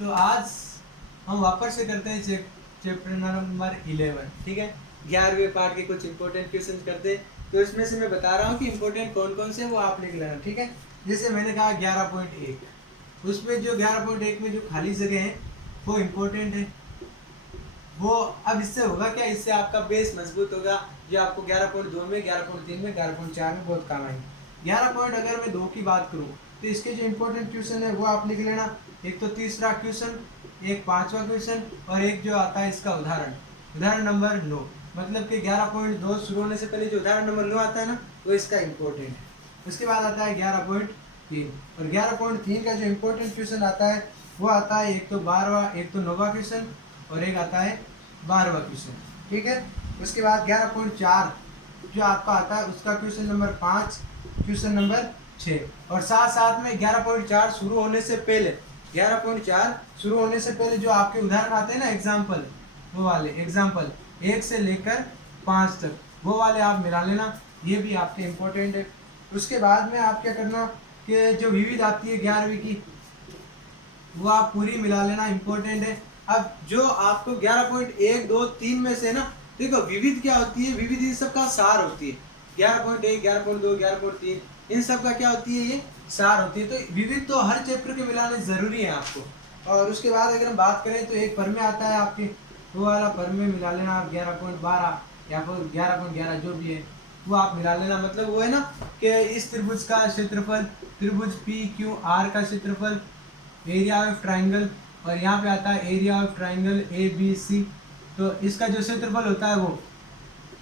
तो आज हम वापस से करते हैं चैप्टर नंबर 11। ठीक है, 11वें पार्ट के कुछ इंपॉर्टेंट क्वेश्चन करते हैं। तो इसमें से मैं बता रहा हूँ कि इंपॉर्टेंट कौन कौन से वो आप लिख लेना। ठीक है, जैसे मैंने कहा 11.1, उसमें जो 11.1 में जो खाली जगह है वो इम्पोर्टेंट है। वो अब इससे होगा क्या, इससे आपका बेस मजबूत होगा, जो आपको 11.2 में, 11.3 में, 11.4 में बहुत काम आएंगे। 11 पॉइंट अगर मैं 2 की बात करूँ तो इसके जो इम्पोर्टेंट क्वेश्चन है वो आप लिख लेना। एक तो तीसरा क्वेश्चन, एक पांचवा क्वेश्चन, और एक जो आता है इसका उदाहरण नंबर 9। मतलब कि 11.2 शुरू होने से पहले जो उदाहरण नंबर 9 आता है ना, वो इसका इम्पोर्टेंट है। उसके बाद आता है 11.3, और 11.3 का जो इम्पोर्टेंट क्वेश्चन आता है वो आता है एक तो 12वां, एक तो 9वां क्वेश्चन, और एक आता है 12वां क्वेश्चन। ठीक है, उसके बाद 11.4 जो आपका आता है उसका क्वेश्चन नंबर 5, क्वेश्चन नंबर 6, और साथ साथ में 11.4 शुरू होने से पहले, 11.4 शुरू होने से पहले जो आपके उदाहरण आते हैं ना, एग्जाम्पल, वो वाले एग्जाम्पल 1 से लेकर 5 तक, वो वाले आप मिला लेना, ये भी आपके इम्पोर्टेंट है। उसके बाद में आप क्या करना कि जो विविध आती है 11वीं की, वो आप पूरी मिला लेना, इम्पोर्टेंट है। अब जो आपको 11.1, 2, 3 में से ना, देखो विविध क्या होती है, विविध इन सब का सार होती है। 11.1, 11.2, 11.3 इन सब का क्या होती है, ये सार होती है। तो विविध तो हर चैप्टर के मिलाने जरूरी है आपको। और उसके बाद अगर हम बात करें तो एक परमे आता है आपके, वो वाला परमे मिला लेना आप, 11.12 या फिर 11.11 जो भी है वो आप मिला लेना। मतलब वो है ना कि इस त्रिभुज का क्षेत्रफल, त्रिभुज पी क्यू आर का क्षेत्रफल, एरिया ऑफ ट्राइंगल, और यहाँ पे आता है area of triangle A B C. तो इसका जो क्षेत्रफल होता है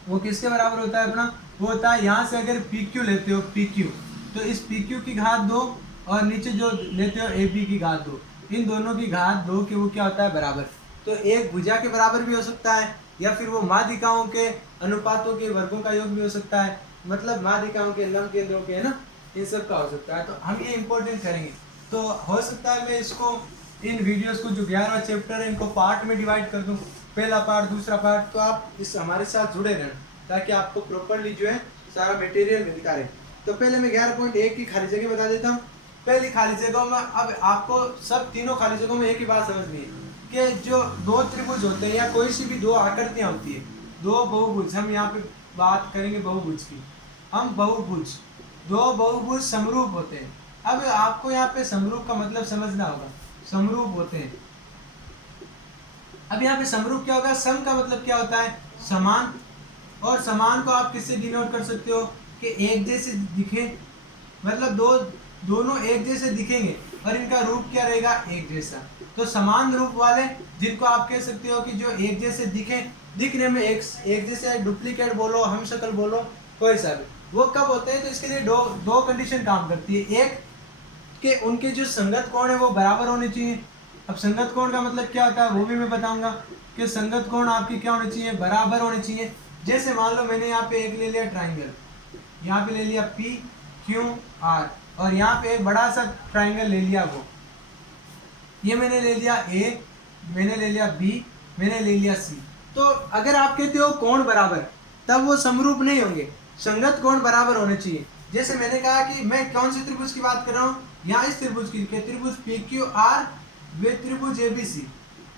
वो किसके बराबर होता है अपना, वो होता है यहाँ से अगर पी क्यू लेते हो, पी क्यू, तो इस पी क्यू की घात 2, और नीचे जो लेते हो ए बी की घात 2, इन दोनों की घात 2 के वो क्या होता है, बराबर। तो एक भुजा के बराबर भी हो सकता है, या फिर वो माध्यिकाओं के अनुपातों के वर्गों का योग भी हो सकता है। मतलब माध्यिकाओं के, लंब केंद्रों के, है ना, इन सब का हो सकता है। तो हम ये इंपॉर्टेंट करेंगे। तो हो सकता है मैं इसको, इन वीडियोस को जो 11वां चैप्टर है इनको पार्ट में डिवाइड कर दूं, पहला पार्ट, दूसरा पार्ट। तो आप इस हमारे साथ जुड़े रहना ताकि आपको प्रॉपर्ली जो है सारा मटेरियल मिलता रहे। तो पहले मैं 11.1 की खाली जगह बता देता हूँ। पहली खाली जगह में अब आपको सब तीनों खाली जगहों में एक ही बात समझनी है कि जो दो त्रिभुज होते हैं या कोई सी भी दो आकृतियाँ होती है, दो बहुभुज, हम यहाँ पे बात करेंगे बहुभुज की, हम बहुभुज, दो बहुभुज समरूप होते हैं। अब आपको यहाँ पे समरूप का मतलब समझना होगा, समरूप होते हैं। अब यहाँ पे समरूप क्या होगा, सम का मतलब क्या होता है, समान, और समान को आप किससे डिनोट कर सकते हो कि एक जैसे दिखे, मतलब दोनों एक जैसे दिखेंगे और इनका रूप क्या रहेगा, एक जैसा। तो समान रूप वाले जिनको आप कह सकते हो कि जो एक जैसे दिखे, दिखने में एक जैसे, डुप्लीकेट बोलो, हमशक्ल बोलो, कोई सा भी, वो कब होते हैं, तो इसके लिए दो कंडीशन काम करती है। एक कि उनके जो संगत कोण है वो बराबर होने चाहिए। अब संगत कोण का मतलब क्या होता है वो भी मैं बताऊंगा कि संगत कोण आपकी क्या होने चाहिए, बराबर होने चाहिए। जैसे मान लो मैंने यहाँ पे एक ले लिया ट्राइंगल, यहाँ पे ले लिया पी क्यू आर, और यहाँ पे एक बड़ा सा ट्राइंगल ले लिया, वो ये मैंने ले लिया ए, मैंने ले लिया बी, मैंने ले लिया सी। तो अगर आप कहते हो कोण बराबर, तब वो समरूप नहीं होंगे, संगत कोण बराबर होने चाहिए। जैसे मैंने कहा कि मैं कौन से त्रिभुज की बात कर रहा हूँ, यहाँ इस त्रिभुज की, त्रिभुज पी क्यू आर वे त्रिभुज ए बी सी,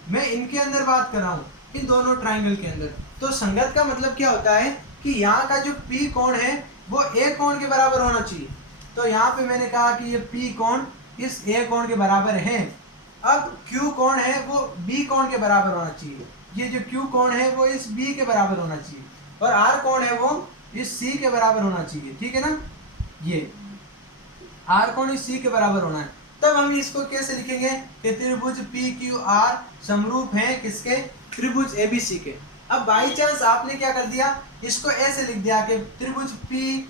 मैं इनके अंदर बात कर रहा हूँ, इन दोनों ट्राइंगल के अंदर। तो संगत का मतलब क्या होता है कि यहाँ का जो पी कोण है वो ए कोण के बराबर होना चाहिए। तो यहाँ पे मैंने कहा कि ये पी कोण इस ए कोण के बराबर है। अब क्यू कोण है वो बी कोण के बराबर होना चाहिए, ये जो क्यू कोण है वो इस बी के बराबर होना चाहिए, और आर कोण है वो इस सी के बराबर होना चाहिए। ठीक है ना, ये आर कोण इस सी के बराबर होना है। तब हम इसको कैसे लिखेंगे कि त्रिभुज पी क्यू आर समरूप है किसके, त्रिभुज एबीसी के। अब बाई चांस आपने क्या कर दिया, इसको ऐसे लिख दिया कि त्रिभुज पी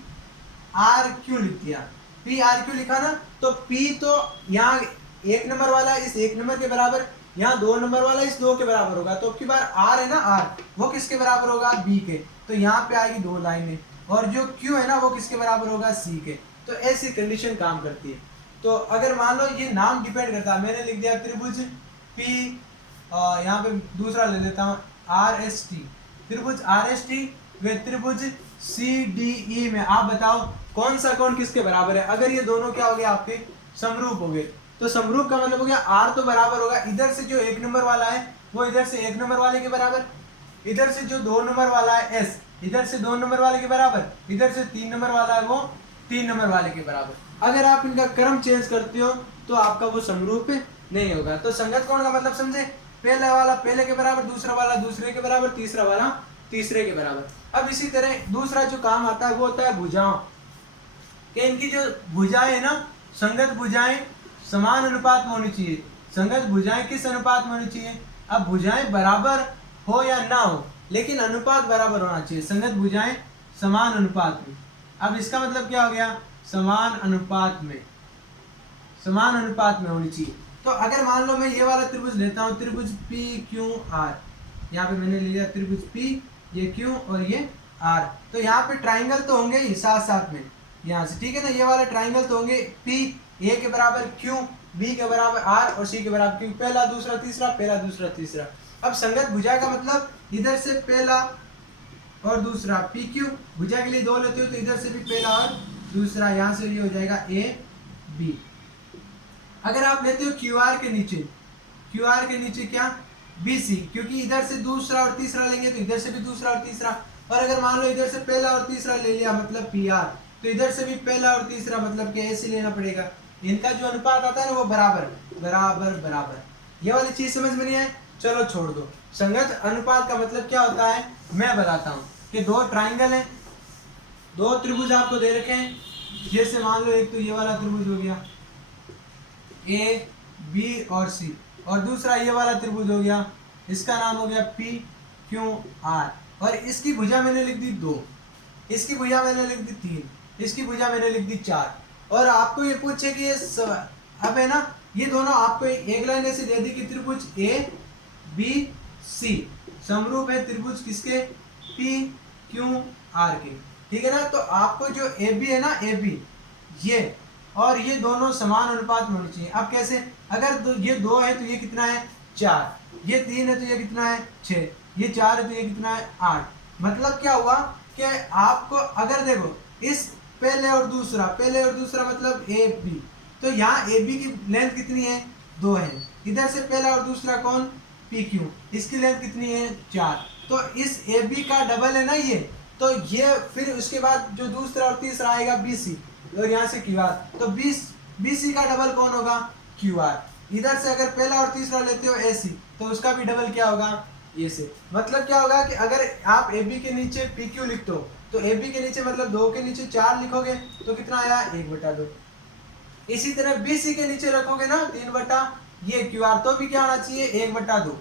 आर क्यू लिख दिया, पी आर क्यू लिखा ना, तो पी तो यहाँ एक नंबर वाला इस एक नंबर के बराबर, यहाँ 2 नंबर वाला इस 2 के बराबर होगा। तो अब की बार आर है ना, आर वो किसके बराबर होगा, बी के। तो यहाँ पे आएगी 2 लाइनें, और जो क्यू है ना वो किसके बराबर होगा, सी के। तो ऐसी कंडीशन काम करती है। तो अगर मान लो ये नाम डिपेंड करता है, मैंने लिख दिया त्रिभुज पी, यहाँ पे दूसरा ले लेता हूँ आर एस टी, त्रिभुज आर एस टी वे त्रिभुज सी डी ई में आप बताओ कौन सा कोण किसके बराबर है। अगर ये दोनों क्या हो गए आपके, समरूप हो गए, तो समरूप का मतलब हो गया आर तो बराबर होगा इधर से जो 1 नंबर वाला है वो इधर से 1 नंबर वाले के बराबर, इधर से जो 2 नंबर वाला है एस इधर से 2 नंबर वाले के बराबर, इधर से 3 नंबर वाला है वो 3 नंबर वाले के बराबर। अगर आप इनका क्रम चेंज करते हो तो आपका वो समरूप नहीं होगा। तो संगत कोण का मतलब समझे, पहला वाला पहले के बराबर, दूसरा वाला दूसरे के बराबर, तीसरा वाला तीसरे के बराबर। अब इसी तरह दूसरा जो काम आता है वो होता है भुजाओं कि इनकी जो भुजाएं है ना, संगत भुजाएं समान अनुपात में होनी चाहिए। संगत भुजाएं किस अनुपात में होनी चाहिए, अब भुजाएं बराबर हो या ना हो लेकिन अनुपात बराबर होना चाहिए, संगत भुजाएं समान अनुपात में। अब इसका मतलब क्या हो गया, समान अनुपात में, समान अनुपात में होनी चाहिए। तो अगर मान लो मैं ये वाला त्रिभुज लेता हूँ, त्रिभुज पी क्यू आर, यहाँ पे मैंने लिया त्रिभुज पी, ये क्यू और ये आर, तो यहाँ पे ट्राइंगल तो होंगे ही साथ साथ में यहाँ से, ठीक है ना, ये वाले ट्राइंगल तो होंगे, पी ए के बराबर क्यू, बी के बराबर आर और सी के बराबर क्यू, पहला दूसरा तीसरा, पहला दूसरा तीसरा। अब संगत भुजा का मतलब इधर से पहला और दूसरा पी क्यू, भुजा के लिए 2 लेते हो तो इधर से भी पहला और दूसरा, यहाँ से ये हो जाएगा ए बी। अगर आप लेते हो क्यू आर के नीचे, क्यू आर के नीचे क्या, बी सी, क्योंकि इधर से दूसरा और तीसरा लेंगे तो इधर से भी दूसरा और तीसरा, और अगर मान लो इधर से पहला और तीसरा ले लिया मतलब पी आर, तो इधर से भी पहला और तीसरा मतलब कि ऐसे लेना पड़ेगा। इनका जो अनुपात आता है ना वो बराबर बराबर बराबर। ये वाली चीज समझ में नहीं है, चलो छोड़ दो। संगत अनुपात का मतलब क्या होता है मैं बताता हूँ कि 2 ट्राइंगल हैं, 2 त्रिभुज आपको दे रखे हैं, जैसे मान लो एक तो ये वाला त्रिभुज हो गया ए बी और सी, और दूसरा ये वाला त्रिभुज हो गया, इसका नाम हो गया पी क्यू आर, और इसकी भुजा मैंने लिख दी 2, इसकी भुजा मैंने लिख दी 3, इसकी भुजा मैंने लिख दी 4। और आपको ये पूछे कि ये अब है ना, ये दोनों आपको एक लाइन ऐसे दे दी कि त्रिभुज ए बी सी समरूप है त्रिभुज किसके, पी क्यू आर के, ठीक है ना। तो आपको जो ए बी है ना, ए बी ये और ये दोनों समान अनुपात में होनी चाहिए। अब कैसे, अगर ये 2 है तो ये कितना है 4, ये 3 है तो ये कितना है 6, ये 4 है तो ये कितना है 8। मतलब क्या हुआ कि आपको अगर देखो इस पहले और दूसरा मतलब ए बी, तो यहाँ ए बी की लेंथ कितनी है 2 है, इधर से पहला और दूसरा कौन पी क्यू, इसकी लेंथ कितनी है 4, तो इस ए बी का डबल है ना ये, तो ये फिर उसके बाद जो दूसरा और तीसरा आएगा बी सी और यहाँ से क्यू आर, तो बी सी का डबल कौन होगा क्यू आर। इधर से अगर पहला और तीसरा लेते हो ए सी तो उसका भी डबल क्या होगा ये से। मतलब क्या होगा कि अगर आप ए बी के नीचे पी क्यू लिखते हो तो ए बी के नीचे मतलब 2 के नीचे 4 लिखोगे तो कितना आया 1/2। इसी तरह बी सी के नीचे रखोगे ना 3 ये क्यू आर, तो भी क्या होना चाहिए 1/2,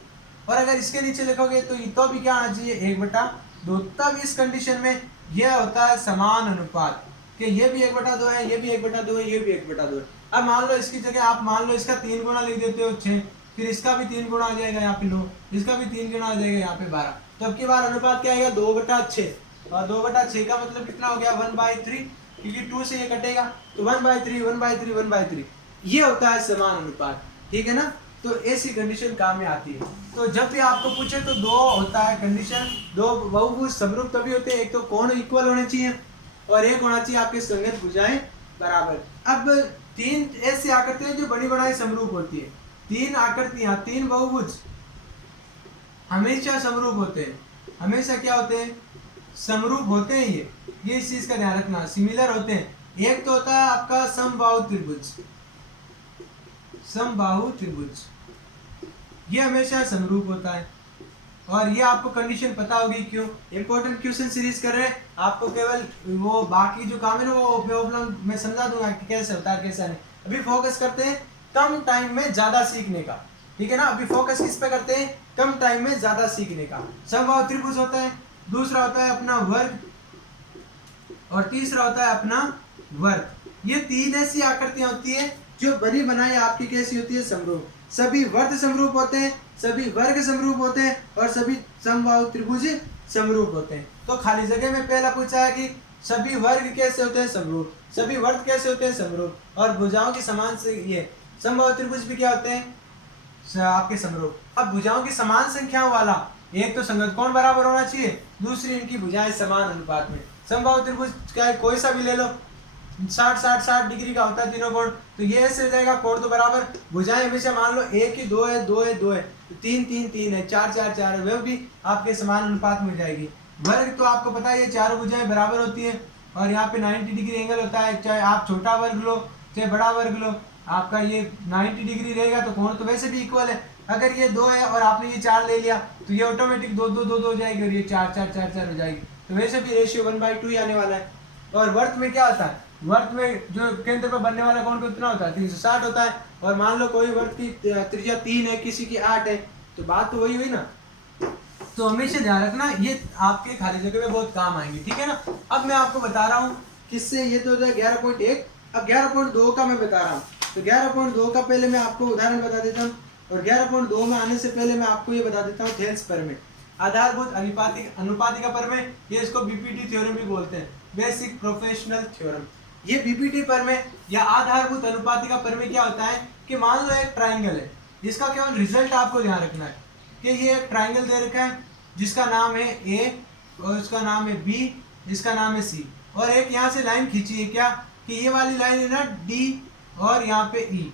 और अगर इसके नीचे लिखोगे तो भी क्या होना चाहिए 1/2। तब इस कंडीशन में यह होता है समान अनुपात कि ये भी 1/2 है, ये भी 1/2 है, ये भी 1/2 है। अब मान लो इसकी जगह आप मान लो इसका 3 गुना लिख देते हो 6, फिर इसका भी 3 गुना आ जाएगा यहाँ पे 9, इसका भी 3 गुना आ जाएगा यहाँ पे 12, तो अब की बार अनुपात क्या आएगा 2/6, और 2/6 का मतलब कितना हो गया 1/3, क्योंकि 2 से ये कटेगा तो 1/3 1/3 1/3, ये होता है समान अनुपात, ठीक है ना। तो ऐसी कंडीशन काम में आती है। तो जब भी आपको पूछे तो 2 होता है कंडीशन, 2 बहुभुज समरूप तभी होते हैं, एक तो कोण इक्वल होने चाहिए और एक होना चाहिए आपके संगत भुजाएं बराबर। अब 3 ऐसी आकृतियां जो बड़ी बनाई समरूप होती है, 3 आकृतियां 3 बहुभुज हमेशा समरूप होते हैं, हमेशा क्या होते हैं समरूप होते हैं। ये इस चीज का ध्यान रखना, सिमिलर होते हैं। एक तो होता है आपका समबाहु त्रिभुज, समबाहु त्रिभुज ये हमेशा समरूप होता है, और ये आपको कंडीशन पता होगी क्यों। इंपॉर्टेंट क्वेश्चन सीरीज कर रहे हैं, आपको केवल वो बाकी जो काम है ना वो मैं समझा दूंगा कि कैसे होता है कैसा नहीं। अभी फोकस करते हैं कम टाइम में ज्यादा सीखने का, ठीक है ना। अभी फोकस किस पे करते हैं, कम टाइम में ज्यादा सीखने का। समबाहु त्रिभुज होता है, दूसरा होता है अपना वर्ग, और तीसरा होता है अपना वर्ग। ये 3 ऐसी आकृतियां होती है जो बनी बनाई आपकी कैसी होती है समरूप। सभी वर्ग समरूप होते हैं, सभी वर्ग समरूप होते हैं, और सभी समबाहु त्रिभुज समरूप होते हैं। तो खाली जगह में पहला पूछा है कि सभी वर्ग कैसे होते हैं समरूप, सभी वर्ग कैसे होते हैं समरूप, और भुजाओं की समान से ये समबाहु त्रिभुज भी क्या होते हैं आपके समरूप। अब भुजाओं की समान संख्याओं वाला एक तो संगत कोण बराबर होना चाहिए, दूसरी इनकी भुजाएं समान अनुपात में। समबाहु त्रिभुज चाहे कोई सा भी ले लो, 60 डिग्री का होता है तीनों कोण, तो ये ऐसे हो जाएगा कोण तो बराबर। भुजाएं हमेशा मान लो एक ही, दो है, दो है, दो है, तो 3 3 3 है, 4 4 4 है, वह भी आपके समान अनुपात में हो जाएगी। वर्ग तो आपको पता है ये चारों भुजाएं बराबर होती है, और यहाँ पे 90 डिग्री एंगल होता है, चाहे आप छोटा वर्ग लो चाहे बड़ा वर्ग लो, आपका ये 90 डिग्री रहेगा, तो कोण तो वैसे भी इक्वल है। अगर ये 2 है और आपने ये 4 ले लिया, तो ये ऑटोमेटिक 2 2 2 2 हो जाएगी, और ये 4 4 4 4 हो जाएगी, तो वैसे भी रेशियो 1/2 ही आने वाला है। और वर्त में क्या होता है, वर्त में जो केंद्र पर बनने वाला कोण कितना होता है, 360 होता है। और मान लो कोई वर्त की त्रिज्या 3 है, किसी की 8 है, तो बात तो वही हुई ना। तो हमेशा ध्यान रखना, ये आपके खाली जगह में बहुत काम आएंगे, ठीक है ना। अब मैं आपको बता रहा हूँ किससे, ये तो 11.1, अब 11.2 का मैं बता रहा हूँ। तो 11.2 का पहले मैं आपको उदाहरण बता देता हूँ, और 11.2 में आने से पहले मैं आपको ये बता देता हूँ थेल्स प्रमेय, आधारभूत अनुपातिका प्रमेय, ये इसको बीपीटी थ्योरम भी बोलते हैं, बेसिक प्रोफेशनल थ्योरम। ये बीपीटी प्रमेय या आधारभूत अनुपातिका प्रमेय क्या होता है कि मान लो एक ट्राइंगल है, इसका केवल रिजल्ट आपको ध्यान रखना है कि ये एक ट्राइंगल दे रखा है जिसका नाम है ए, और इसका नाम है बी, इसका नाम है सी, और एक यहाँ से लाइन खींची है क्या कि ये वाली लाइन है ना डी, और यहाँ पे ई,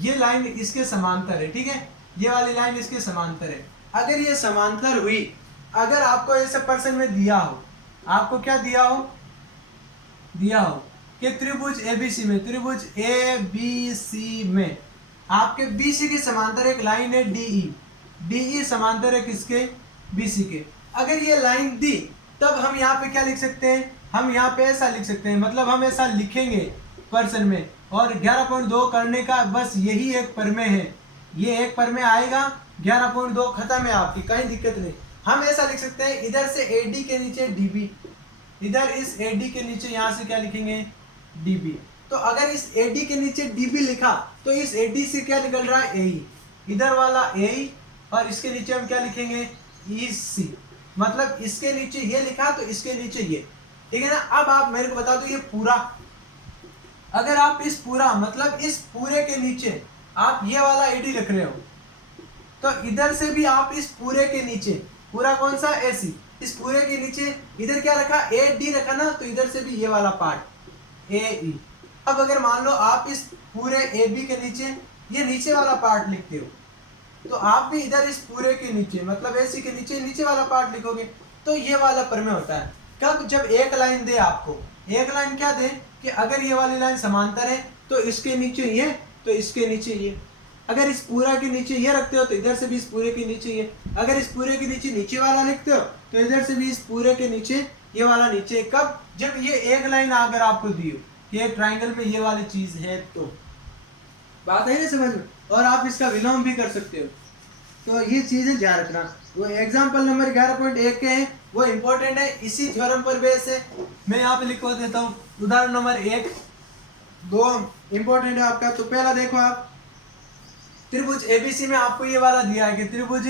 ये लाइन इसके समांतर है, ठीक है, ये वाली लाइन इसके समांतर है। अगर ये समांतर हुई, अगर आपको ऐसे पर्सन में दिया हो, आपको क्या दिया हो कि त्रिभुज एबीसी में, त्रिभुज एबीसी में आपके बीसी के समांतर एक लाइन है डीई समांतर है किसके, बीसी के। अगर ये लाइन दी, तब हम यहाँ पे क्या लिख सकते हैं, हम यहाँ पे ऐसा लिख सकते हैं, मतलब हम ऐसा लिखेंगे पर्सन में, और 11.2 करने का बस यही एक प्रमेय है, ये एक प्रमेय आएगा, 11.2 खत्म है, आपकी कहीं दिक्कत नहीं। हम ऐसा लिख सकते हैं, इधर से एडी के नीचे डीबी, इधर इस एडी के नीचे यहाँ से क्या लिखेंगे, डीबी। तो अगर इस एडी के नीचे डीबी लिखा, तो इस एडी से क्या निकल रहा है, एई, इधर वाला एई, और इसके नीचे हम क्या लिखेंगे, ईसी, मतलब इसके नीचे ये लिखा तो इसके नीचे ये, ठीक है ना। अब आप मेरे को बता दो, ये पूरा, अगर आप इस पूरा मतलब इस पूरे के नीचे आप ये वाला एडी रख रहे हो, तो इधर से भी आप इस पूरे के नीचे, पूरा कौन सा, एसी, इस पूरे के नीचे इधर क्या रखा, ए डी रखा ना, तो इधर से भी ये वाला पार्ट ए ई। अब अगर मान लो आप इस पूरे ए बी के नीचे ये नीचे वाला पार्ट लिखते हो, तो आप भी इधर इस पूरे के नीचे मतलब एसी के नीचे नीचे वाला पार्ट लिखोगे, तो ये वाला प्रमेय होता है। कब, जब एक लाइन दे आपको, एक लाइन क्या दे कि अगर ये वाली लाइन समांतर है तो इसके नीचे ये, तो इसके नीचे ये, अगर इस पूरा के नीचे ये रखते हो तो इधर से भी इस पूरे के नीचे ये, अगर इस पूरे के नीचे नीचे वाला लिखते हो तो इधर से भी इस पूरे के नीचे ये वाला नीचे। कब, जब ये एक लाइन अगर आपको दी हो कि एक ट्राइंगल में ये वाली चीज है, तो बात है ना समझ में, और आप इसका विलोम भी कर सकते हो। तो ये चीजें ध्यान रखना। वो एग्जाम्पल नंबर 11.1 के हैं, वो इंपॉर्टेंट है, इसी थ्योरम पर बेस है। मैं यहाँ पे लिखवा देता हूँ उदाहरण नंबर 1, 2 इंपॉर्टेंट है आपका। तो पहला देखो आप, त्रिभुज एबीसी में आपको ये वाला दिया है कि त्रिभुज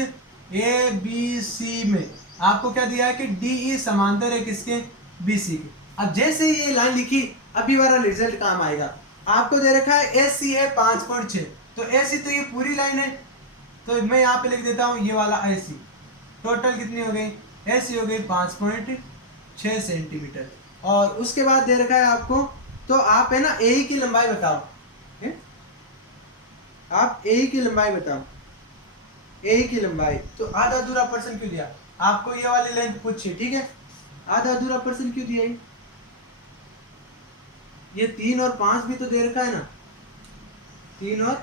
एबीसी में आपको क्या दिया है कि डीई समांतर है किसके, बीसी के। अब जैसे ये लाइन लिखी, अभी वाला रिजल्ट काम आएगा। आपको दे रखा है एसी है 5.6, तो एसी तो ये पूरी लाइन है, तो मैं यहाँ पे लिख देता हूँ ये वाला एसी, टोटल कितनी हो गई, एसी हो गई 5.6 सेंटीमीटर। और उसके बाद दे रखा है आपको, तो आप है ना ए की लंबाई बताओ, आप ए की लंबाई बताओ, ए की लंबाई। तो आधा अधूरा पर्सन क्यों दिया आपको, ये वाली लेंथ पूछिए, ठीक है, आधा अधूरा पर्सन क्यों दिया, ये 3 और 5 भी तो दे रखा है ना, 3 और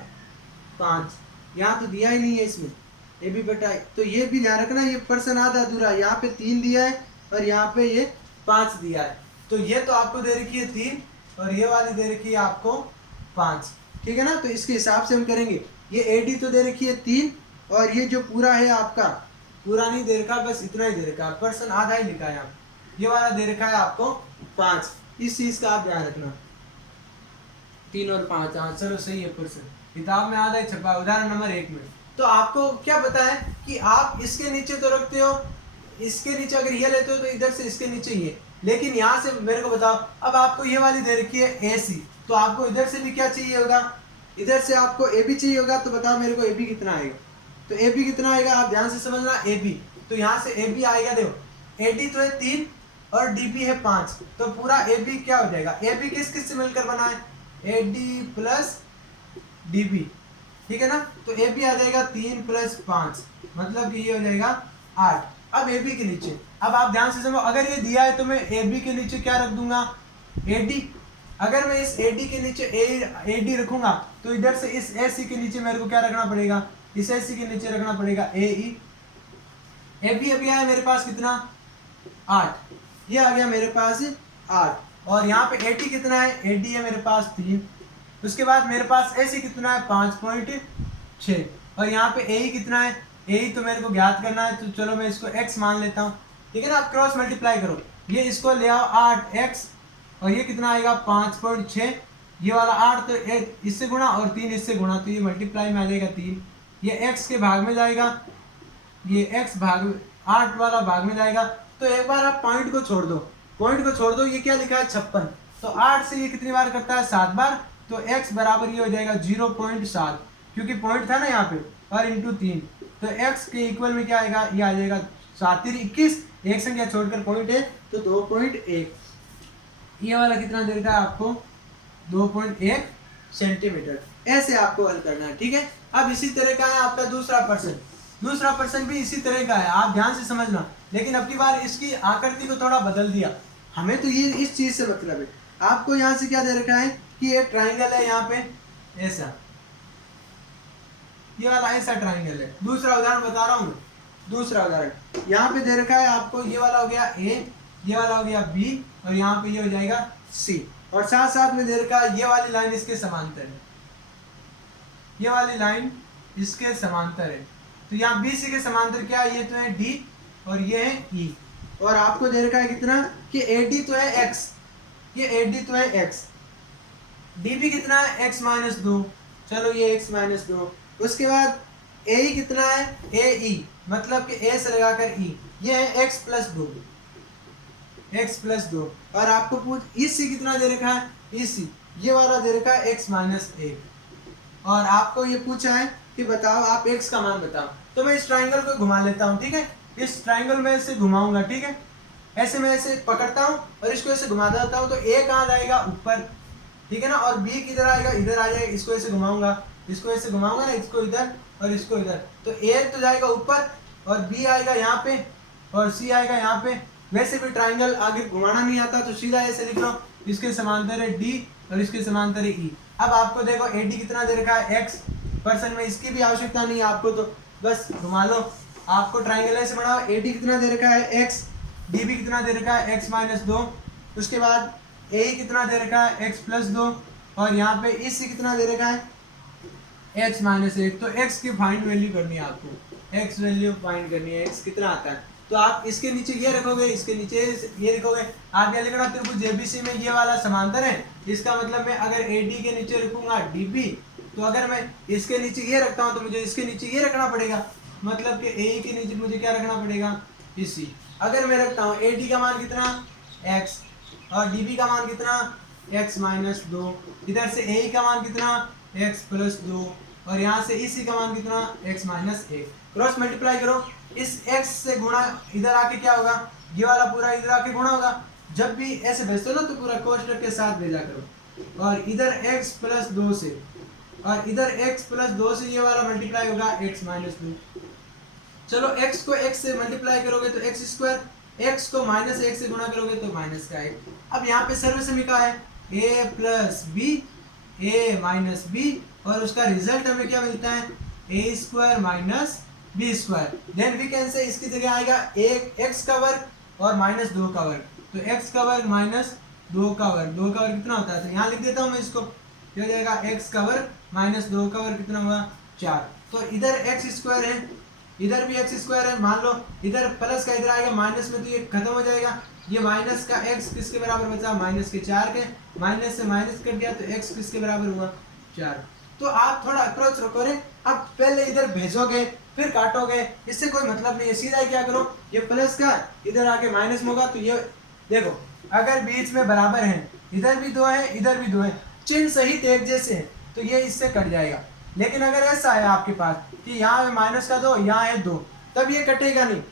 5 यहाँ तो दिया ही नहीं है इसमें, ये भी बटा, तो ये भी ध्यान रखना, ये पर्सन आधा अधूरा, यहाँ पे 3 दिया है और यहाँ पे ये 5 दिया है। तो ये तो आपको दे रखी है 3 और ये वाली दे रखी है आपको 5, ठीक है ना। तो इसके हिसाब से हम करेंगे, ये एडी तो दे रखी है 3, और ये जो पूरा है आपका, पूरा नहीं दे रखा, बस इतना ही दे रखा, पर्सन आधा ही लिखा है यहाँ, ये वाला दे रखा है आपको 5। इस चीज का आप ध्यान रखना, 3 और 5, हाँ चलो सही है, पर्सन किताब में आधा ही छपा है उदाहरण नंबर 1 में। तो आपको क्या पता है कि आप इसके नीचे तो रखते हो, इसके नीचे अगर ये लेते हो तो इधर से इसके नीचे ये, लेकिन यहाँ से मेरे को बताओ, अब आपको ये वाली दे रखी है एसी, तो आपको इधर से भी क्या चाहिए होगा, इधर से आपको ए बी चाहिए होगा। तो बताओ मेरे को ए बी कितना आएगा, तो ए बी कितना आएगा, आप ध्यान से समझना, ए बी, तो यहाँ से ए बी आएगा, देखो ए डी तो है 3 और डीबी है 5, तो पूरा ए बी क्या हो जाएगा, ए बी किस किस से मिलकर बना है, A D plus D B, ठीक है ना। तो ए बी आ जाएगा 3 + 5, मतलब कि ये हो जाएगा 8। अब ए बी के नीचे, अब आप ध्यान से समझो, अगर ये दिया है तो मैं ए बी के नीचे क्या रख दूंगा, ए डी। अगर मैं इस ए डी के नीचे ए डी रखूंगा तो इधर से इस ए सी के नीचे मेरे को क्या रखना पड़ेगा, इस ए सी के नीचे रखना पड़ेगा ए ई। ए बी अभी आया मेरे पास कितना, 8, ये आ गया मेरे पास 8। और यहाँ पे ए टी कितना है, ए डी है मेरे पास 3। उसके बाद मेरे पास ए सी कितना है 5.6, और यहाँ पे ए ई कितना है, ए ई तो मेरे को ज्ञात करना है, तो चलो मैं इसको x मान लेता हूँ, ठीक है ना। आप क्रॉस मल्टीप्लाई करो, ये इसको ले आओ 8x, और ये कितना आएगा 5.6, ये वाला 8 तो इससे गुणा और 3 इससे गुणा, तो ये मल्टीप्लाई में आ जाएगा 3, ये x के भाग में जाएगा, ये x भाग 8 वाला भाग में जाएगा। तो एक बार आप पॉइंट को छोड़ दो, पॉइंट को छोड़ दो, ये क्या लिखा है 56, तो 8 से ये कितनी बार करता है 7 बार, तो x बराबर ये हो जाएगा 0.7, क्योंकि पॉइंट था ना यहाँ पे, और इंटू 3, तो x के इक्वल में क्या आएगा, ये आ जाएगा 7 × 21, एक संख्या छोड़कर पॉइंट है तो 2.1, ये वाला कितना दे रखा है आपको 2.1 सेंटीमीटर। ऐसे आपको हल करना है, ठीक है। अब इसी तरह का है आपका दूसरा प्रश्न, दूसरा प्रश्न भी इसी तरह का है, आप ध्यान से समझना, लेकिन अपनी बार इसकी आकृति को थोड़ा बदल दिया, हमें तो ये इस चीज से मतलब है। आपको यहाँ से क्या दे रखा है कि एक ट्राइंगल है यहाँ पे ऐसा, ये वाला ऐसा ट्राइंगल है। दूसरा उदाहरण बता रहा हूँ, दूसरा उदाहरण यहाँ पे दे रखा है आपको, ये वाला हो गया ए, ये वाला हो गया बी, और यहाँ पे ये हो जाएगा सी, और साथ साथ में दे रखा है ये वाली लाइन इसके समांतर है, ये वाली लाइन इसके समांतर है। तो यहाँ बी सी के समांतर क्या है, ये तो है डी और ये है ई, और आपको दे रखा है कितना कि ए डी तो है एक्स, ये ए डी तो है एक्स, डी बी कितना है x-2, चलो ये x-2। उसके बाद ए ई कितना है, ए ई, मतलब कि ए से लगाकर ई, ये है x+2, x+2। और आपको पूछ इसी कितना दे रखा है, इसी ये वाला दे रखा है x-1, और आपको ये पूछा है कि बताओ आप x का मान बताओ। तो मैं इस ट्राइंगल को घुमा लेता हूँ, ठीक है, इस ट्राइंगल में ऐसे घुमाऊंगा, ठीक है, ऐसे मैं ऐसे पकड़ता हूँ और इसको ऐसे घुमा देता हूँ, तो a कहाँ जाएगा ऊपर, ठीक है ना, और b किधर आएगा, इधर आ जाएगा। इसको ऐसे घुमाऊंगा, इसको ऐसे घुमाऊंगा ना, इसको इधर और इसको इधर, तो a तो जाएगा ऊपर और b आएगा यहाँ पे और c आएगा यहाँ पे। वैसे भी ट्राइंगल आगे घुमाना नहीं आता तो सीधा ऐसे लिख लो, इसके समांतर है d और इसके समांतर है e। अब आपको देखो AD कितना दे रखा है x परसेंट में, इसकी भी आवश्यकता नहीं है आपको, तो बस घुमा लो। आपको ट्राइंगल ऐसे बनाओ, AD कितना दे रखा है x, DB कितना दे रखा है x-2, उसके बाद AE कितना दे रखा है x+2, और यहाँ पे EC कितना दे रखा है x-1। तो x की फाइंड वैल्यू करनी है आपको, x वैल्यू फाइंड करनी है, x कितना आता है। तो आप इसके नीचे ये रखोगे, इसके नीचे ये लिखोगे। आप क्या लिखना, त्रिभुज ABC में ये वाला समांतर है, इसका मतलब मैं अगर AD के नीचे रखूंगा DB, तो अगर मैं इसके नीचे ये रखता हूँ तो मुझे इसके नीचे ये रखना पड़ेगा, मतलब कि AE के नीचे मुझे क्या रखना पड़ेगा, EC। अगर मैं रखता हूँ AD का मान कितना x और DB का मान कितना x-2, इधर से AE का मान कितना x+2, और यहाँ से EC का मान कितना x-1। क्रॉस मल्टीप्लाई करो, इस x से गुणा इधर आके क्या होगा, ये वाला पूरा इधर आके गुणा होगा। जब भी ऐसे भेजते हो ना तो पूरा कोष्ठक के साथ भेजा करो, और इधर x+2 से और इधर x+2 से ये वाला मल्टीप्लाई होगा x-2। चलो x को x से मल्टीप्लाई करोगे तो x², x को -1 से गुणा करोगे तो -1। अब यहाँ पे सर्वसमीका है a + b, a - b, और उसका रिजल्ट हमें क्या मिलता है a² - b²। Then we can say इसकी जगह आएगा x का वर्ग और -2 का वर्ग, तो x का वर्ग -2 का वर्ग, 2 का वर्ग कितना होता है, तो यहाँ लिख देता हूँ मैं इसको, क्या हो जाएगा x का वर्ग -2 का वर्ग कितना हुआ 4। तो इधर x² है, इधर भी x² है, मान लो इधर प्लस का इधर आएगा माइनस में, तो ये खत्म हो जाएगा। ये माइनस का x किसके बराबर बचा, -4 के, माइनस से माइनस कट गया तो x किसके बराबर हुआ 4। तो आप थोड़ा अप्रोच रखो रे, अब पहले इधर भेजोगे फिर काटोगे, इससे कोई मतलब नहीं है। सीधा क्या करो, ये प्लस का इधर आके माइनस में होगा, तो ये देखो अगर बीच में बराबर है, इधर भी 2 है इधर भी 2 है, चिन्ह सहित एक जैसे है, तो ये इससे कट जाएगा। लेकिन अगर ऐसा है आपके पास कि यहाँ है -2 यहाँ है 2, तब ये कटेगा नहीं,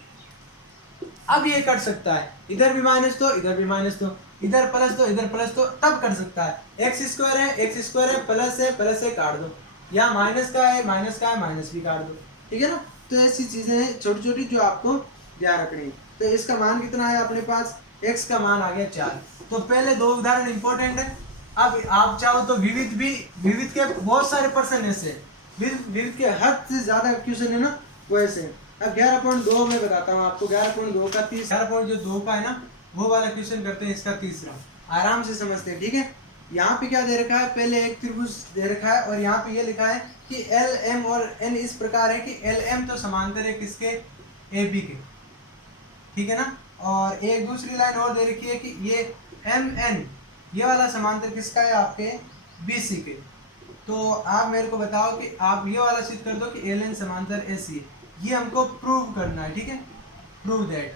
अब ये कट सकता है, इधर भी माइनस दो, इधर भी माइनस दो, इधर प्लस दो, इधर प्लस दो, तब कर सकता है। एक्स स्क्वायर है, एक्स स्क्वायर है, प्लस है काट दो, यहाँ माइनस का है, माइनस भी काट दो, ठीक है ना। तो ऐसी चीजें हैं छोटी छोटी जो आपको ध्यान रखनी है। तो इसका मान कितना है अपने पास, x का मान आ गया 4। तो पहले दो उदाहरण इंपॉर्टेंट है। अब आप चाहो तो विविध के बहुत सारे पर्सन ऐसे, विविध के हद से ज्यादा क्वेश्चन है ना वो ऐसे। अब 11.2 में बताता हूँ आपको, 11.2 का 11.2 का है ना वो वाला क्वेश्चन करते हैं, इसका तीसरा आराम से समझते हैं, ठीक है। यहाँ पे क्या दे रखा है, पहले एक त्रिभुज दे रखा है और यहाँ पे ये लिखा है कि एल एम और एन इस प्रकार है कि एल एम तो समांतर है किसके, ए बी के, ठीक है ना। और एक दूसरी लाइन और दे रखी है कि ये एम एन ये वाला समांतर किसका है, आपके बी सी के। तो आप मेरे को बताओ कि आप ये वाला सिद्ध कर दो कि एल एन समांतर ए सी, ये हमको प्रूव करना है, ठीक है, प्रूव दैट।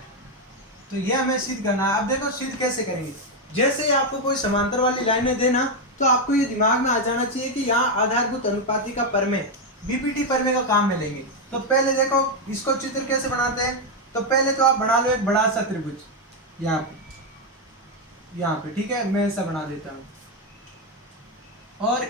तो ये हमें सिद्ध करना है। अब देखो सिद्ध कैसे करेंगे, जैसे ही आपको कोई समांतर वाली लाइनें देना तो आपको ये दिमाग में आ जाना चाहिए कि यहाँ आधारभूत अनुपाती का प्रमेय, बीपीटी प्रमेय का काम में लेंगे। तो पहले देखो इसको चित्र कैसे बनाते हैं। तो पहले तो आप बना लो एक बड़ा सा त्रिभुज यहाँ पे, ठीक है, मैं ऐसा बना देता हूँ। और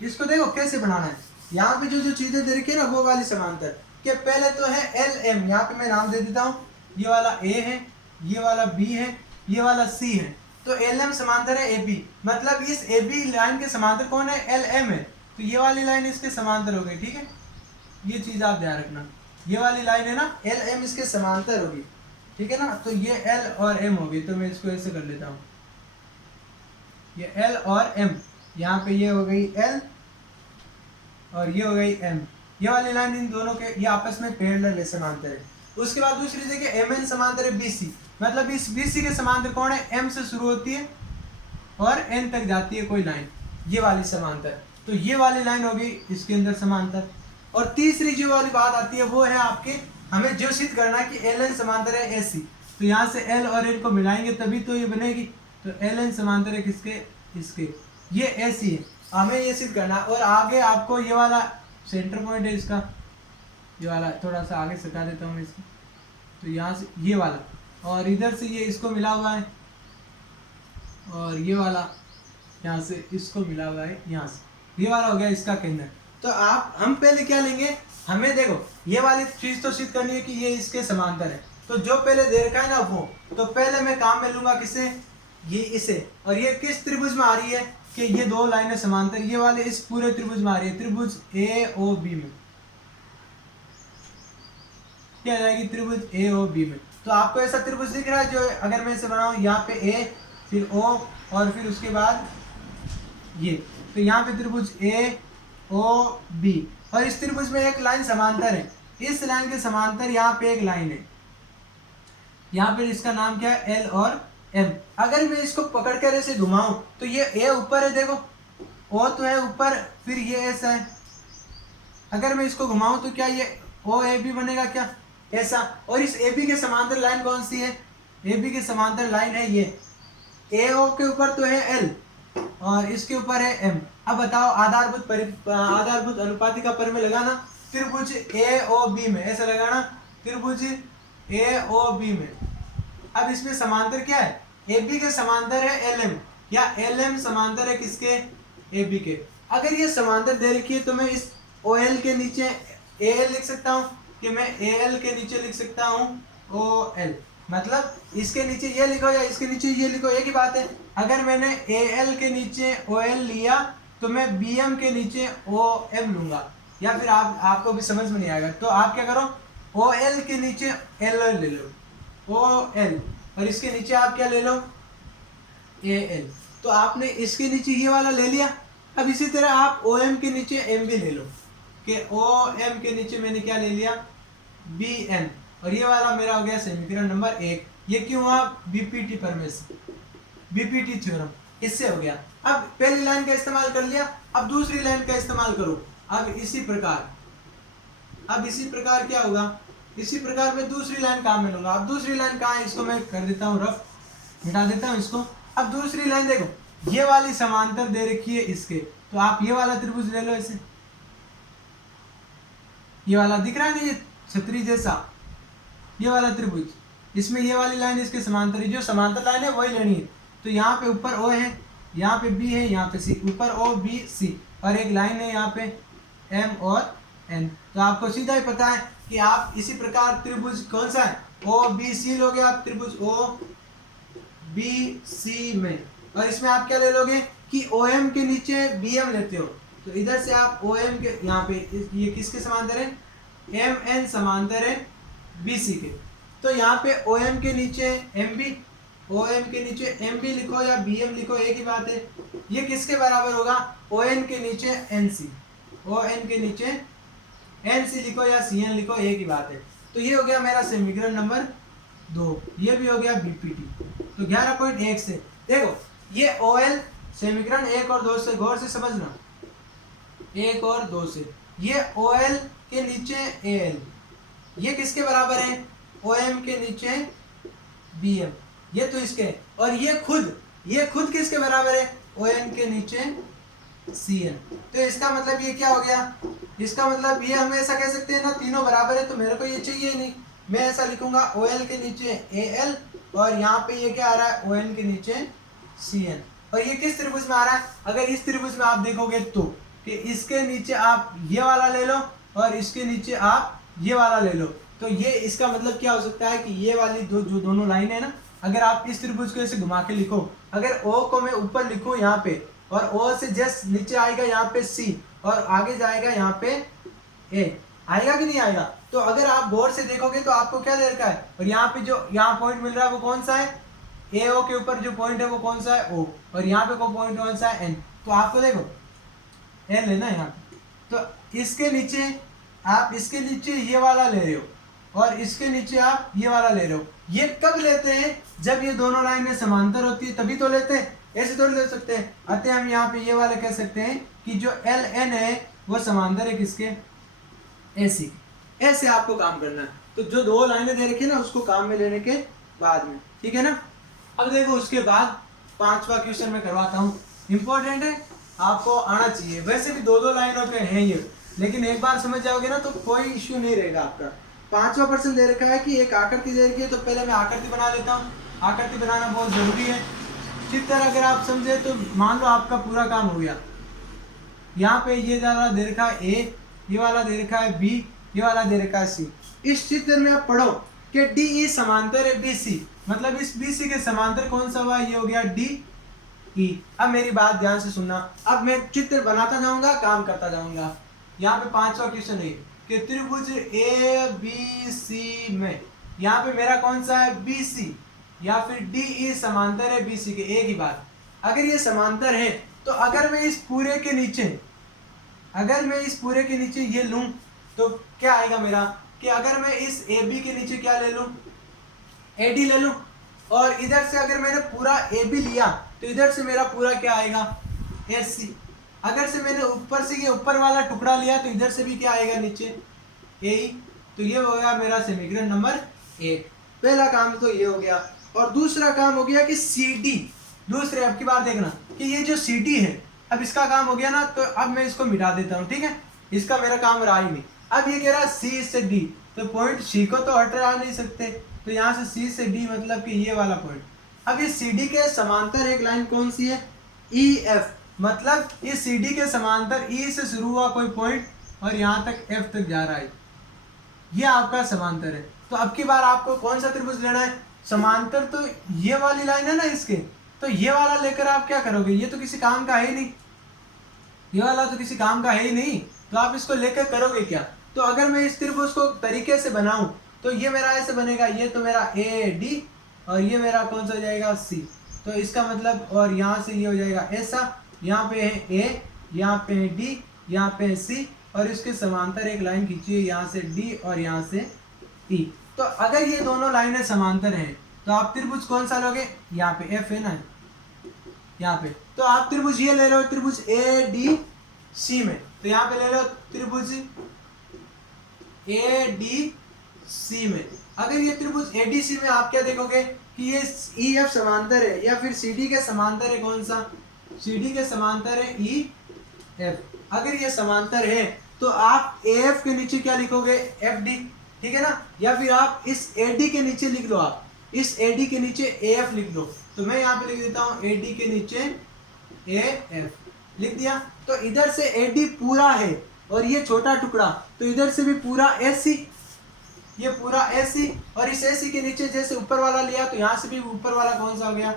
इसको देखो कैसे बनाना है, यहाँ पे जो जो चीजें दे रखी है ना वो वाली समांतर के, पहले तो है एल एम, यहाँ पे मैं नाम दे देता हूँ, ये वाला ए है, ये वाला बी है, ये वाला सी है। तो एल एम समांतर है ए बी, मतलब इस ए बी लाइन के समांतर कौन है, एल एम है। तो ये वाली लाइन इसके समांतर हो गई, ठीक है, ये चीज आप ध्यान रखना, ये वाली लाइन है ना एल एम इसके समांतर होगी, ठीक है ना। तो ये एल और एम होगी, तो मैं इसको ऐसे कर लेता हूँ, ये एल और एम, यहाँ पे ये हो गई एल और ये हो गई एम, ये वाली लाइन इन दोनों के ये आपस में पैरेलल है, समांतर है। उसके बाद दूसरी देखिए एम एन समांतर है बी सी, मतलब इस बी सी के समांतर कौन है, एम से शुरू होती है और एन तक जाती है कोई लाइन, ये वाली समांतर। तो ये वाली लाइन होगी इसके अंदर समांतर। और तीसरी जो वाली बात आती है वो है आपके, हमें जो सिद्ध करना है कि एल एन समांतर है ए सी। तो यहाँ से एल और एन को मिलाएंगे तभी तो ये बनेगी। तो एल एन समांतर है किसके, इसके, ये ए सी है, हमें ये सिद्ध करना। और आगे आपको ये वाला सेंटर पॉइंट है इसका, ये वाला थोड़ा सा आगे सटा देता हूँ इसको, तो यहाँ से ये वाला, और इधर से ये इसको मिला हुआ है, और ये वाला यहाँ से इसको मिला हुआ है, यहाँ से ये वाला हो गया इसका केंद्र। तो हम पहले क्या लेंगे, हमें देखो ये वाली चीज तो सिद्ध करनी है कि ये इसके समांतर है। तो जो पहले दे रखा है ना वो, तो पहले मैं काम में लूंगा किसे, ये इसे। और ये किस त्रिभुज में आ रही है कि ये दो लाइनें समांतर, ये वाले इस पूरे त्रिभुज में आ रही है, त्रिभुज ए ओ बी में, क्या आ जाएगी, त्रिभुज ए ओ बी में। तो आपको ऐसा त्रिभुज दिख रहा है जो, अगर मैं इसे बनाऊं यहाँ पे ए, फिर ओ और फिर उसके बाद ये, तो यहाँ पे त्रिभुज ए ओ बी, और इस त्रिभुज में एक लाइन समांतर है, इस लाइन के समांतर यहाँ पे एक लाइन है, यहाँ पे इसका नाम क्या है, एल और एम। अगर मैं इसको पकड़ कर ऐसे घुमाऊं तो ये ए ऊपर है, देखो ओ तो है ऊपर, फिर ये ऐसा है। अगर मैं इसको घुमाऊं तो क्या ये ओ ए बी बनेगा क्या, ऐसा। और इस ए बी के समांतर लाइन कौन सी है, ए बी के समांतर लाइन है ये, ए ओ के ऊपर तो है एल और इसके ऊपर है एम। अब बताओ आधारभूत अनुपाती का प्रमेय लगाना त्रिभुज ए ओ बी में, ऐसा लगाना त्रिभुज ए ओ बी में। अब इसमें समांतर क्या है, ए बी के समांतर है एल एम, या एल एम समांतर है किसके, ए बी के। अगर ये समांतर दे रखी है तो मैं इस ओ एल के नीचे ए एल लिख सकता हूँ, कि मैं ए एल के नीचे लिख सकता हूँ ओ एल, मतलब इसके नीचे ये लिखो या इसके नीचे ये लिखो, एक ही बात है। अगर मैंने ए एल के नीचे ओ एल लिया तो मैं बी एम के नीचे ओ एम लूंगा, या फिर आपको भी समझ में नहीं आएगा तो आप क्या करो, ओ एल के नीचे एल ले लो, ओ एल, और इसके नीचे आप क्या ले लो, ए एल। तो आपने इसके नीचे ये वाला ले लिया। अब इसी तरह आप ओ एम के नीचे एम भी ले लो, कि ओ एम के नीचे मैंने क्या ले लिया, बी एम, और ये वाला मेरा हो गया समीकरण नंबर 1। ये क्यों हुआ, बीपीटी प्रमेय से, बीपीटी थ्योरम, इससे हो गया। अब पहली लाइन का इस्तेमाल कर लिया, अब दूसरी लाइन का इस्तेमाल करो। अब इसी प्रकार क्या होगा, इसी प्रकार मैं दूसरी लाइन काम में लूंगा। अब दूसरी लाइन कहाँ है, इसको मैं कर देता हूँ रफ, मिटा देता हूँ इसको। अब दूसरी लाइन देखो, ये वाली समांतर दे रखी है इसके, तो आप ये वाला त्रिभुज ले लो ऐसे, ये वाला दिख रहा है ना, ये छतरी जैसा, ये वाला त्रिभुज, इसमें ये वाली लाइन इसके समांतर है, जो समांतर लाइन है वही लेनी है। तो यहाँ पे ऊपर ओ है, यहाँ पे बी है, यहाँ पे सी, ऊपर ओ बी सी, और एक लाइन है यहाँ पे एम और एन। तो आपको सीधा ही पता है कि आप इसी प्रकार त्रिभुज कौन सा है, ओ बी सी लोगे आप, त्रिभुज ओ बी सी में, और इसमें आप क्या ले लोगे कि ओ एम के नीचे बी एम लेते हो। तो इधर से आप ओ एम के यहाँ पे ये किसके समांतर है, एम एन समांतर है बी सी के। तो यहाँ पे ओ एम के नीचे एम बी, ओ एम के नीचे एम बी लिखो या बी एम लिखो, एक ही बात है। ये किसके बराबर होगा, ओ एन के नीचे एन सी, ओ एन के नीचे एन सी लिखो या सी एन लिखो, एक ही बात है। तो ये हो गया मेरा समीकरण नंबर 2, ये भी हो गया बीपीटी। तो 11.1 से देखो ये ओ एल समीकरण 1 और 2 से गौर से समझना, 1 और 2 से, ये ओ एल के नीचे ए एल, ये किसके बराबर है, ओ एम के नीचे बी एम, ये तो इसके, और ये खुद किसके बराबर है, ओ एन के नीचे सी एन। तो इसका मतलब ये क्या हो गया, इसका मतलब ये हम ऐसा कह सकते हैं ना, तीनों बराबर है, तो मेरे को ये चाहिए नहीं, मैं ऐसा लिखूंगा ओ एल के नीचे ए एल, और यहाँ पे ये क्या आ रहा है, ओ एन के नीचे सी एन। और ये किस त्रिभुज में आ रहा है, अगर इस त्रिभुज में आप देखोगे तो कि इसके नीचे आप ये वाला ले लो और इसके नीचे आप ये वाला ले लो, तो ये इसका मतलब क्या हो सकता है कि ये वाली जो दोनों लाइन है ना, अगर आप इस त्रिभुज को ऐसे घुमा के लिखो, अगर ओ को मैं ऊपर लिखूं यहाँ पे, और ओ से जस्ट नीचे आएगा यहाँ पे सी, और आगे जाएगा यहाँ पे ए, आएगा कि नहीं आएगा। तो अगर आप गौर से देखोगे तो आपको क्या दे रखा है, और यहाँ पे जो यहाँ पॉइंट मिल रहा है वो कौन सा है, ए ओ के ऊपर जो पॉइंट है वो कौन सा है, ओ, और यहाँ पे को पॉइंट कौन सा है, एन। तो आपको देखो एन लेना है यहाँ पे, तो इसके नीचे आप इसके नीचे ये वाला ले रहे हो और इसके नीचे आप ये वाला ले रहे हो। ये कब लेते हैं, जब ये दोनों लाइनें समांतर होती है तभी तो लेते हैं, ऐसे थोड़ी ले सकते हैं। अतः हम यहाँ पे ये वाले कह सकते हैं कि जो एल एन है वो समांतर है किसके, ऐसी, ऐसे आपको काम करना है। तो जो दो लाइनें दे रखी है ना उसको काम में लेने के बाद में, ठीक है ना। अब देखो उसके बाद 5वां क्वेश्चन मैं करवाता हूँ, इंपॉर्टेंट है, आपको आना चाहिए। वैसे भी दो लाइनों के हैं ये, लेकिन एक बार समझ जाओगे ना तो कोई इश्यू नहीं रहेगा आपका। 5वां प्रश्न दे रखा है कि एक आकृति दे रखी है, तो पहले मैं आकृति बना लेता हूँ। आकृति बनाना बहुत जरूरी है, चित्र अगर आप समझे तो मान लो आपका पूरा काम हो गया। यहाँ पे ये वाला दे रखा है ए, ये वाला दे रखा है बी, ये वाला दे रखा है सी। इस चित्र में आप पढ़ो कि डी ई समांतर है बी सी, मतलब इस बी सी के समांतर कौन सा हुआ, ये हो गया डी ई। अब मेरी बात ध्यान से सुनना, अब मैं चित्र बनाता जाऊंगा, काम करता जाऊंगा। यहाँ पे 5वां क्वेश्चन है कि त्रिभुज ए बी सी में यहाँ पे मेरा कौन सा है, बी सी, या फिर डी ई समांतर है बी सी के। एक ही बात, अगर ये समांतर है तो अगर मैं इस पूरे के नीचे ये लूं तो क्या आएगा मेरा, कि अगर मैं इस ए बी के नीचे क्या ले लूं, ए डी ले लूं, और इधर से अगर मैंने पूरा ए बी लिया तो इधर से मेरा पूरा क्या आएगा, एस सी। अगर से मैंने ऊपर से ये ऊपर वाला टुकड़ा लिया तो इधर से भी क्या आएगा, नीचे ए ई। तो ये हो गया मेरा समीकरण नंबर 1। पहला काम तो ये हो गया। और दूसरा काम हो गया कि सी डी, दूसरे अब की बार देखना कि ये जो सी डी है, अब इसका काम हो गया ना, तो अब मैं इसको मिटा देता हूँ, ठीक है, इसका मेरा काम रहा ही नहीं। अब ये कह रहा है सी से डी, तो पॉइंट सी को तो हटा नहीं सकते, तो यहाँ से सी से डी मतलब कि ये वाला पॉइंट। अब ये सी डी के समांतर एक लाइन कौन सी है, ई एफ, मतलब इस सी डी के समांतर ई से शुरू हुआ कोई पॉइंट और यहाँ तक एफ तक जा रहा है, ये आपका समांतर है। तो अब की बार आपको कौन सा त्रिभुज लेना है, समांतर तो ये वाली लाइन है ना इसके, तो ये वाला लेकर आप क्या करोगे, ये तो किसी काम का है ही नहीं, ये वाला तो किसी काम का है ही नहीं, तो आप इसको लेकर करोगे क्या। तो अगर मैं इस त्रिभुज को तरीके से बनाऊं तो ये मेरा ऐसे बनेगा, ये तो मेरा ए डी और ये मेरा कौन सा हो जाएगा, सी। तो इसका मतलब, और यहाँ से ये हो जाएगा ऐसा, यहाँ पे है ए, यहाँ पे है डी, यहाँ पे है सी, और इसके समांतर एक लाइन खींचिए यहाँ से डी और यहाँ से ई। तो अगर ये दोनों लाइनें समांतर हैं तो आप त्रिभुज कौन सा लोगे, यहाँ पे एफ है ना, यहाँ पे, तो आप त्रिभुज ये ले रहे हो, त्रिभुज ए डी सी में, तो यहाँ पे ले रहे हो त्रिभुज ए डी सी में। अगर ये त्रिभुज ए डी सी में आप क्या देखोगे कि ये ई एफ समांतर है, या फिर सी डी के समांतर है, कौन सा, सी डी के समांतर है ई एफ। अगर ये समांतर है तो आप ए एफ के नीचे क्या लिखोगे, एफ डी, ठीक है ना, या फिर आप इस ए डी के नीचे लिख लो आप इस AD के नीचे AF लिख दो। तो मैं यहाँ पे लिख देता हूँ AD के नीचे AF लिख दिया। तो इधर से AD पूरा है और ये छोटा टुकड़ा, तो इधर से भी पूरा AC, ये पूरा AC, और इस AC के नीचे जैसे ऊपर वाला लिया तो यहाँ से भी ऊपर वाला कौन सा हो गया,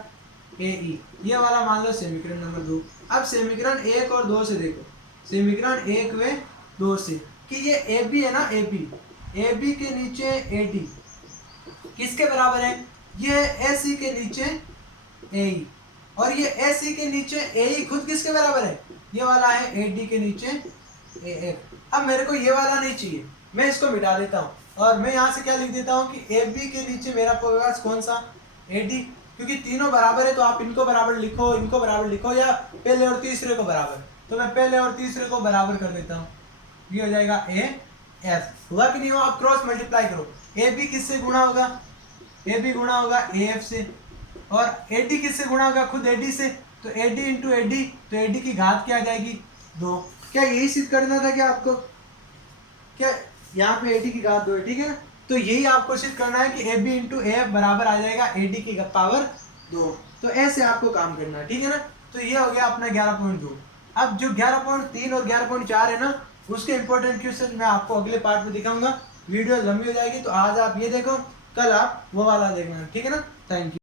AE। ये वाला मान लो समीकरण नंबर 2। अब समीकरण 1 और 2 से देखो, समीकरण 1 व 2 से कि ये AB है ना, AB के नीचे AD किसके बराबर है, ये AC के नीचे AE, और ये AC के नीचे AE खुद किसके बराबर है, ये वाला है AD के नीचे AF। अब मेरे को ये वाला नहीं चाहिए, मैं इसको मिटा देता हूँ और मैं यहाँ से क्या लिख देता हूँ कि AB के नीचे मेरा पास कौन सा, AD, क्योंकि तीनों बराबर है तो आप इनको बराबर लिखो, इनको बराबर लिखो, या पहले और तीसरे को बराबर। तो मैं पहले और तीसरे को बराबर कर देता हूँ, ये हो जाएगा AF। हुआ कि नहीं हुआ, आप क्रॉस मल्टीप्लाई करो। AB किससे गुणा होगा, AB गुणा होगा AF से, और AD किससे गुणा होगा, खुद AD से। तो AD इंटू AD, तो AD की घात क्या आ जाएगी, 2। क्या यही सिद्ध करना था क्या आपको, क्या यहाँ पे AD की घात 2 है, ठीक है ना। तो यही आपको सिद्ध करना है कि AB इंटू AF बराबर आ जाएगा AD की पावर 2। तो ऐसे आपको काम करना है, ठीक है ना। तो ये हो गया अपना 11.2। अब जो 11.3 और 11.4 है ना, उसके इंपॉर्टेंट क्वेश्चन मैं आपको अगले पार्ट में दिखाऊंगा। वीडियो लंबी हो जाएगी, तो आज आप ये देखो, कल आप वो वाला देखना, ठीक है ना। Thank you.